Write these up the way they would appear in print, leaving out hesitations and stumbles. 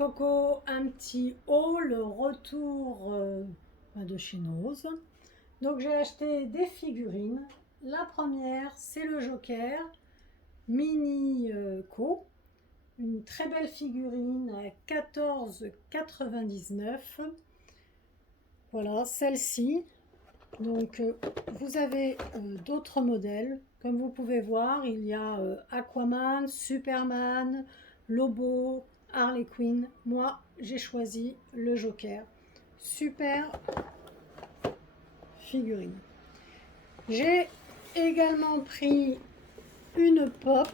cocos, un petit haul retour de chez Nose. Donc j'ai acheté des figurines. La première, c'est le Joker Mini Co. Une très belle figurine à 14,99 €. Voilà, celle-ci. Donc vous avez d'autres modèles. Comme vous pouvez voir, il y a Aquaman, Superman, Lobo, Harley Quinn. Moi, j'ai choisi le Joker. Super figurine. J'ai également pris une pop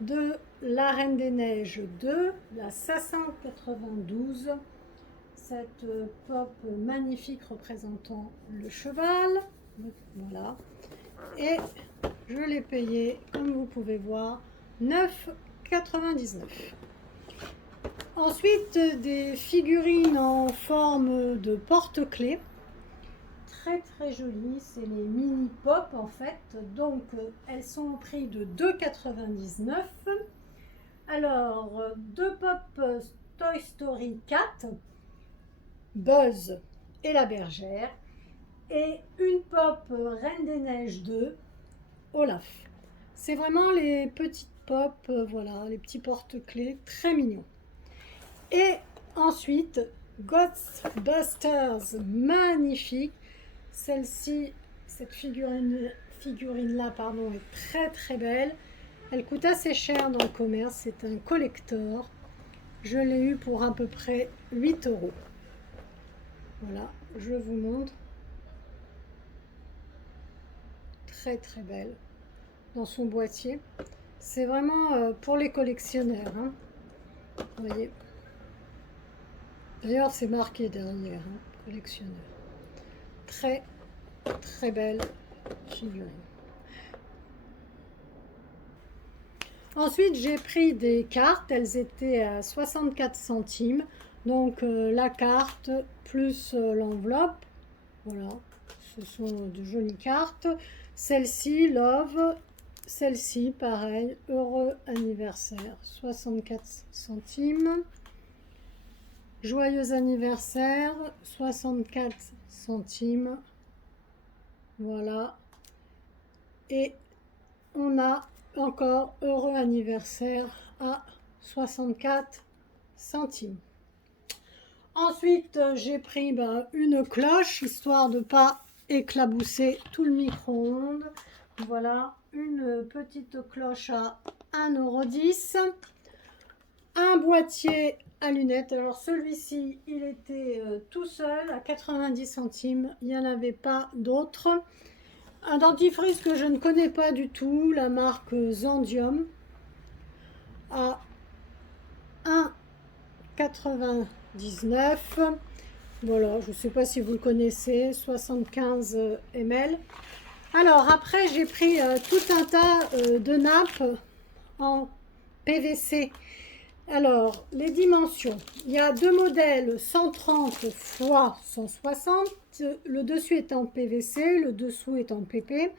de la Reine des Neiges 2, la 592. Cette pop magnifique représentant le cheval. Voilà. Et je l'ai payé, comme vous pouvez voir, 9,99 €. Ensuite, des figurines en forme de porte-clés. Très très jolies, c'est les mini pop en fait. Donc elles sont au prix de 2,99 €. Alors, deux pop Toy Story 4, Buzz et la bergère, et une pop Reine des Neiges 2, Olaf. C'est vraiment les petites pop, voilà, les petits porte-clés très mignons. Et ensuite, Ghostbusters, magnifique. Celle-ci, cette figurine-là, pardon, est très très belle. Elle coûte assez cher dans le commerce, c'est un collector. Je l'ai eu pour à peu près 8 €. Voilà, je vous montre. Très très belle dans son boîtier. C'est vraiment pour les collectionneurs, hein. Vous voyez. D'ailleurs, c'est marqué derrière, hein, collectionneur. Très très belle figurine. Ensuite, j'ai pris des cartes. Elles étaient à 64 centimes. Donc la carte plus l'enveloppe. Voilà, ce sont de jolies cartes. Celle-ci, Love. Celle-ci, pareil, heureux anniversaire, 64 centimes. Joyeux anniversaire, 64 centimes. Voilà. Et on a encore heureux anniversaire à 64 centimes. Ensuite, j'ai pris une cloche, histoire de ne pas éclabousser tout le micro-ondes. Voilà, une petite cloche à 1,10 €. Un boîtier à lunettes. Alors celui-ci, il était tout seul à 90 centimes. Il n'y en avait pas d'autres. Un dentifrice que je ne connais pas du tout, la marque Zendium, à 1,99 €. Voilà, je ne sais pas si vous le connaissez, 75 ml. Alors après, j'ai pris tout un tas de nappes en PVC. Alors, les dimensions. Il y a deux modèles, 130 x 160. Le dessus est en PVC, le dessous est en PP.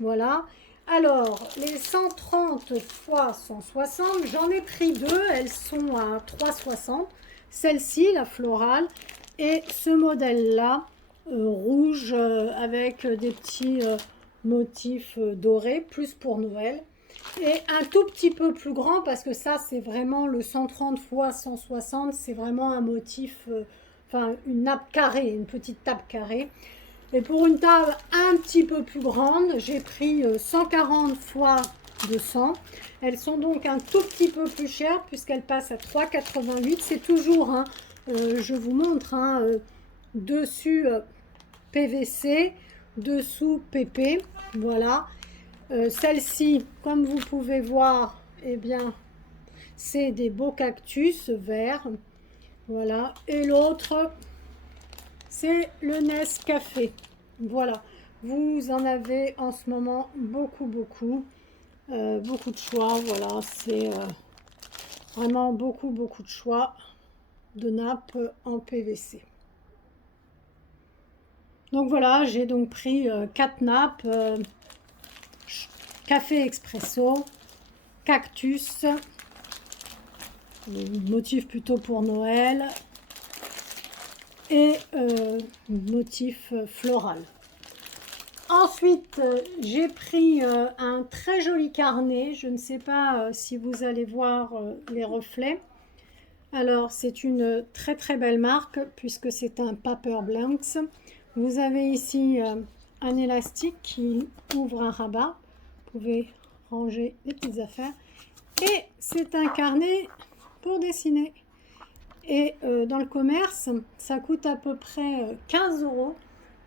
Voilà. Alors, les 130 x 160, j'en ai pris deux. Elles sont à 3,60. Celle-ci, la florale, et ce modèle-là, rouge, avec des petits motifs dorés, plus pour Noël. Et un tout petit peu plus grand, parce que ça, c'est vraiment le 130 x 160, c'est vraiment un motif, enfin une nappe carrée, une petite nappe carrée. Et pour une table un petit peu plus grande, j'ai pris 140 x 200. Elles sont donc un tout petit peu plus chères, puisqu'elles passent à 3,88 €. C'est toujours, hein, je vous montre, hein, dessus PVC, dessous PP, voilà. Celle-ci, comme vous pouvez voir, eh bien, c'est des beaux cactus verts. Voilà. Et l'autre, c'est le Nescafé. Voilà. Vous en avez en ce moment beaucoup, beaucoup. Beaucoup de choix. Voilà. C'est vraiment beaucoup, beaucoup de choix de nappes en PVC. Donc voilà, j'ai donc pris 4 nappes. Café expresso, cactus, motif plutôt pour Noël et motif floral. Ensuite, j'ai pris un très joli carnet. Je ne sais pas si vous allez voir les reflets. Alors, c'est une très très belle marque puisque c'est un Paper Blanks. Vous avez ici un élastique qui ouvre un rabat. Vous pouvez ranger les petites affaires. Et c'est un carnet pour dessiner. Et dans le commerce, ça coûte à peu près 15 €.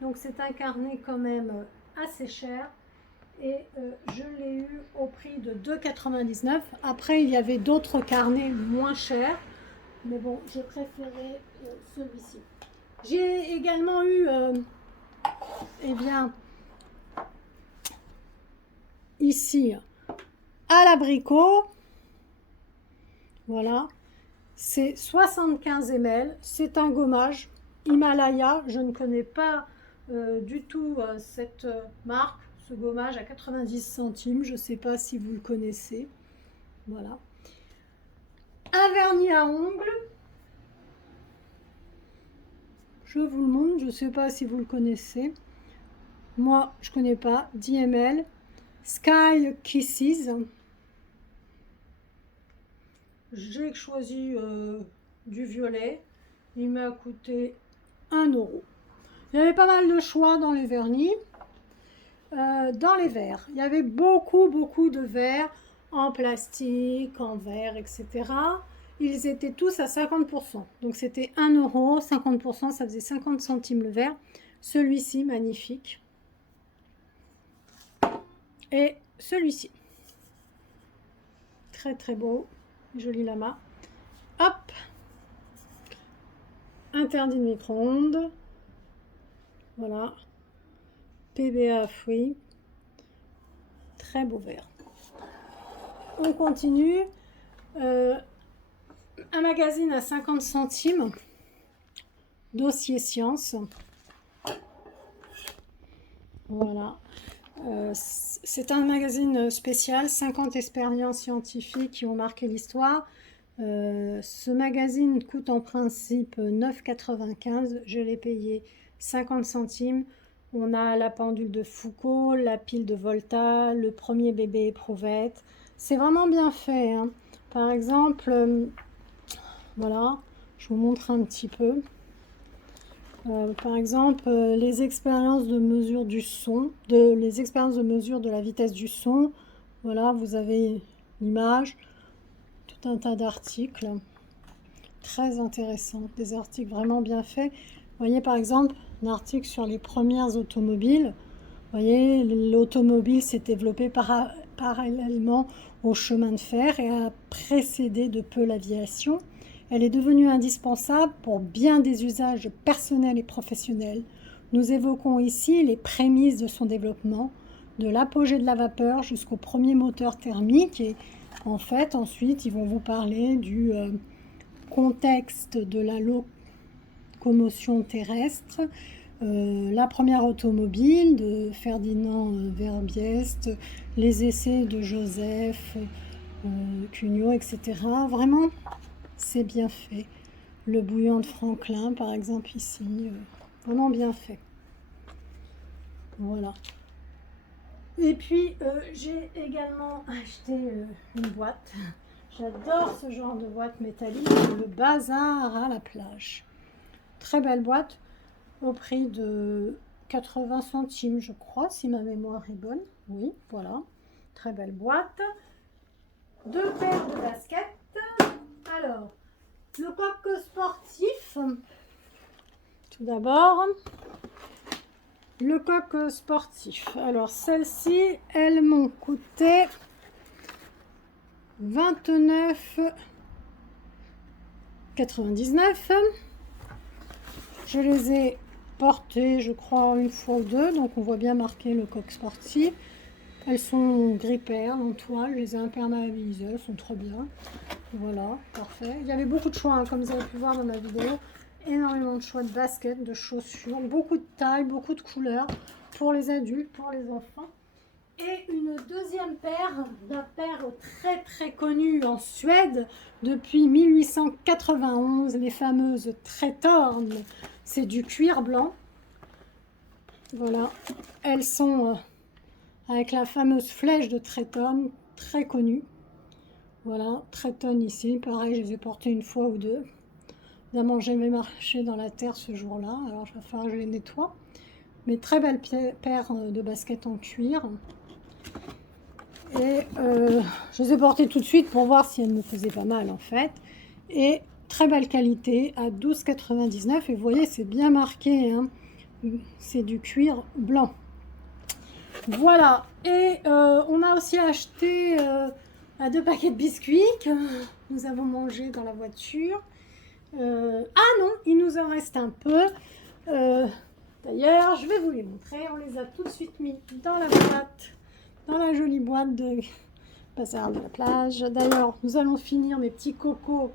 Donc c'est un carnet quand même assez cher. Et je l'ai eu au prix de 2,99 €. Après, il y avait d'autres carnets moins chers. Mais bon, j'ai préféré celui-ci. J'ai également eu, eh bien, ici, à l'abricot. Voilà. C'est 75 ml. C'est un gommage Himalaya. Je ne connais pas du tout cette marque. Ce gommage à 90 centimes. Je ne sais pas si vous le connaissez. Voilà. Un vernis à ongles. Je vous le montre. Je ne sais pas si vous le connaissez. Moi, je ne connais pas. 10 ml. Sky Kisses. J'ai choisi du violet. Il m'a coûté 1 €. Il y avait pas mal de choix dans les vernis. Dans les verres, il y avait beaucoup de verres en plastique, en verre, etc. Ils étaient tous à 50%. Donc c'était 1 €, 50%, ça faisait 50 centimes le verre. Celui-ci, magnifique. Et celui-ci. Très très beau. Joli lama. Hop. Interdit de micro-ondes. Voilà. PBA fruits. Très beau verre. On continue. Un magazine à 50 centimes. Dossier science. Voilà. C'est un magazine spécial, 50 expériences scientifiques qui ont marqué l'histoire. Ce magazine coûte en principe 9,95 €. Je l'ai payé 50 centimes. On a la pendule de Foucault, la pile de Volta, le premier bébé éprouvette. C'est vraiment bien fait, hein. Par exemple, voilà, je vous montre un petit peu. Par exemple, les expériences de mesure du son, les expériences de mesure de la vitesse du son. Voilà, vous avez l'image, tout un tas d'articles très intéressants, des articles vraiment bien faits. Vous voyez par exemple un article sur les premières automobiles. Vous voyez, l'automobile s'est développée parallèlement au chemin de fer et a précédé de peu l'aviation. Elle est devenue indispensable pour bien des usages personnels et professionnels. Nous évoquons ici les prémices de son développement, de l'apogée de la vapeur jusqu'au premier moteur thermique. Et en fait, ensuite, ils vont vous parler du contexte de la locomotion terrestre, la première automobile de Ferdinand Verbiest, les essais de Joseph Cugnot, etc. Vraiment, c'est bien fait. Le bouillon de Franklin, par exemple, ici, vraiment bien fait. Voilà. Et puis, j'ai également acheté une boîte. J'adore ce genre de boîte métallique, le bazar à la plage. Très belle boîte, au prix de 80 centimes, je crois, si ma mémoire est bonne. Oui, voilà. Très belle boîte. 2 paires de baskets. Alors, le coq sportif. Tout d'abord, le coq sportif. Alors, celles-ci, elles m'ont coûté 29,99 €. Je les ai portées, je crois, une fois ou deux. Donc, on voit bien marqué le coq sportif. Elles sont gris perle en toile. Je les ai imperméabilisées. Elles sont trop bien. Voilà, parfait. Il y avait beaucoup de choix, hein, comme vous avez pu voir dans ma vidéo. Énormément de choix de baskets, de chaussures. Beaucoup de tailles, beaucoup de couleurs. Pour les adultes, pour les enfants. Et une deuxième paire, d'un paire très très connu en Suède depuis 1891, les fameuses Tretorn. C'est du cuir blanc. Voilà, elles sont avec la fameuse flèche de Tretorn, très connue. Voilà, Tretorn ici, pareil, je les ai portées une fois ou deux. Évidemment, j'ai jamais marché dans la terre ce jour-là, alors il va falloir que je les nettoie. Mais très belle paire de baskets en cuir. Et je les ai portées tout de suite pour voir si elles me faisaient pas mal en fait. Et très belle qualité à 12,99 €. Et vous voyez, c'est bien marqué, hein. C'est du cuir blanc. Voilà. Et on a aussi acheté 2 paquets de biscuits que nous avons mangé dans la voiture. Ah non, il nous en reste un peu. D'ailleurs, je vais vous les montrer. On les a tout de suite mis dans la boîte, dans la jolie boîte de bazar de la plage. D'ailleurs, nous allons finir mes petits cocos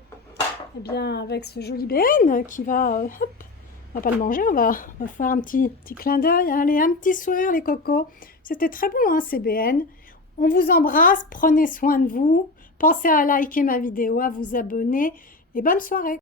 avec ce joli BN qui va... hop, on va pas le manger, on va faire un petit clin d'œil. Allez, un petit sourire les cocos. C'était très bon, hein, ces BN. On vous embrasse, prenez soin de vous. Pensez à liker ma vidéo, à vous abonner et bonne soirée.